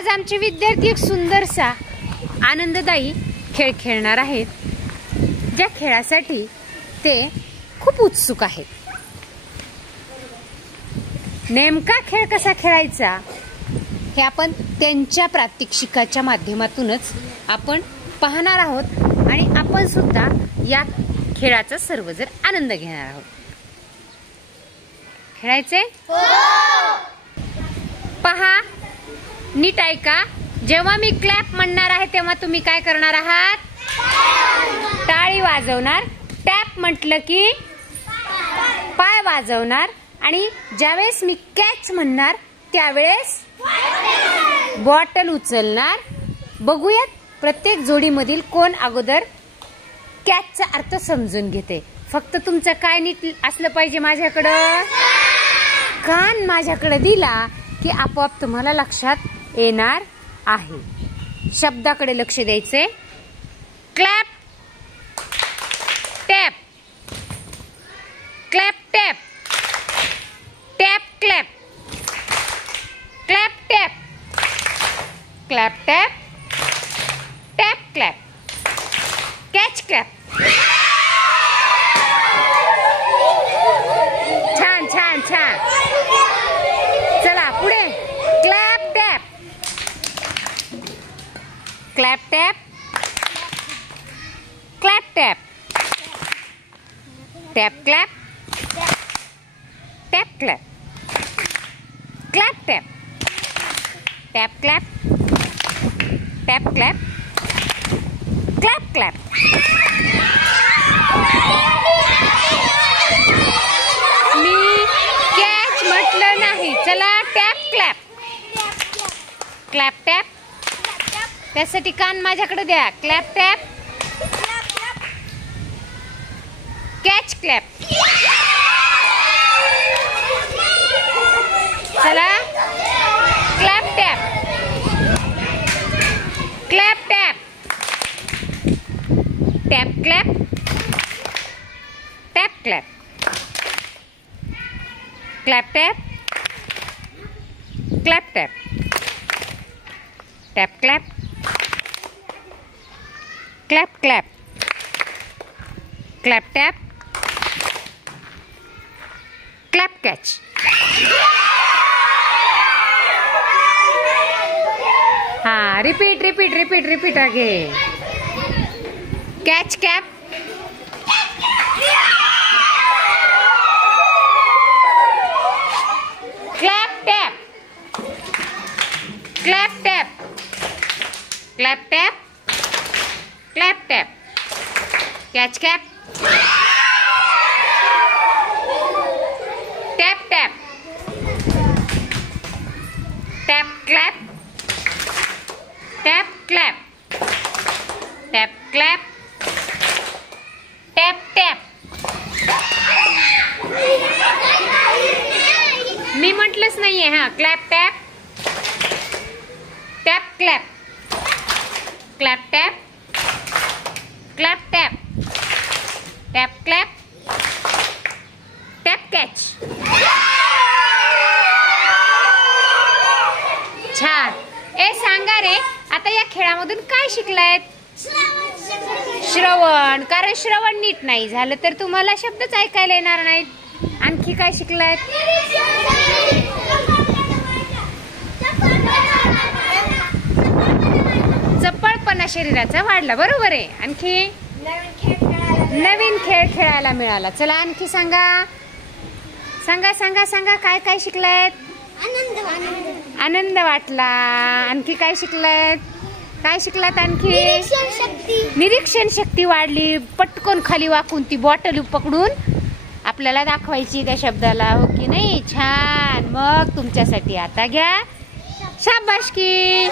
आज आमचे विद्यार्थी एक सुंदरसा आनंददायी खेळ खेळणार आहेत, ज्या खेळासाठी ते खूप उत्सुक आहेत. नेमका खेळ कसा खेळायचा हे आपण त्यांच्या प्रात्यक्षिकाच्या माध्यमातूनच आपण पाहणार आहोत आणि आपण सुद्धा या खेळाचा सर्वजण आनंद घेणार आहोत. खेळायचे? पहा, नीट ऐका. जेव्हा मी क्लॅप म्हणणार आहे तेव्हा तुम्ही काय करणार आहात? टाळी वाजवणार. टॅप म्हटलं की पाय वाजवणार आणि ज्यावेळेस मी कॅच म्हणणार त्यावेळेस बॉटल उचलणार. बघूयात प्रत्येक जोडीमधील कोण अगोदर कॅचचा अर्थ समजून घेते. फक्त तुमचं काय नीट असलं पाहिजे, माझ्याकडं कान माझ्याकडे दिला की आपोआप तुम्हाला लक्षात येणार आहे. शब्दाकडे लक्ष द्यायचे. Clap tap, clap tap, tap clap, clap tap, clap tap, tap clap, catch clap. छान छान छान. चला पुढे. Clap tap, clap tap, clap tap, tap clap, tap clap, clap tap, tap clap, tap clap, clap clap. मी catch म्हटलं नाही. चला tap clap, clap tap. त्यासाठी कान माझ्याकडे द्या. Clap tap, catch clap. चला clap tap, clap tap, tap clap, tap clap, clap tap, clap tap, tap clap, clap clap, clap tap, clap catch. हाँ, रिपीट रिपीट रिपीट रिपीट आगे. Catch cap, clap tap, clap tap, clap tap, clap tap, catch cap, tap tap, tap clap, tap clap, tap clap, tap tap. मी म्हटलंच नाहीये. हा, clap tap, tap clap, clap tap, clap tap, tap clap, tap catch. छान. ए सांगा रे, आता या खेळामधून काय शिकलायत? श्रवण. कारण श्रवण नीट नाही झालं तर तुम्हाला शब्दच ऐकायला येणार नाहीत. आणखी काय शिकलायत? चपळपणा शरीराचा वाढला. बरोबर आहे. आणखी नवीन खेळ खेळायला मिळाला. चला आणखी सांगा सांगा सांगा सांगा. काय काय शिकलायत? आनंद वाटला. आणखी काय शिकलायत? काय शिकलात आणखी? निरीक्षण शक्ती वाढली. पटकन खाली वाकून ती बॉटल पकडून आपल्याला दाखवायची त्या शब्दाला. हो की नाही? छान. मग तुमच्यासाठी आता घ्या शाबासकी.